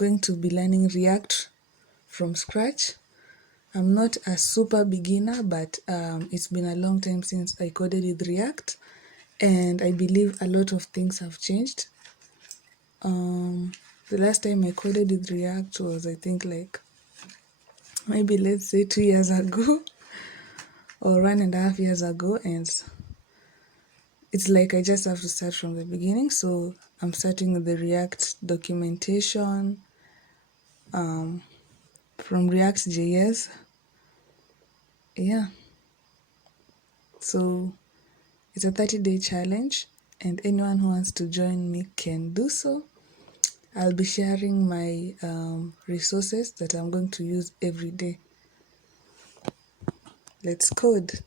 going to be learning React from scratch. I'm not a super beginner, but it's been a long time since I coded with React, and I believe a lot of things have changed. The last time I coded with React was, I think, like maybe let's say 2 years ago or 1.5 years ago, and it's like I just have to start from the beginning. So I'm starting with the React documentation from React.js. Yeah. So it's a 30-day challenge, and anyone who wants to join me can do so. I'll be sharing my resources that I'm going to use every day. Let's code.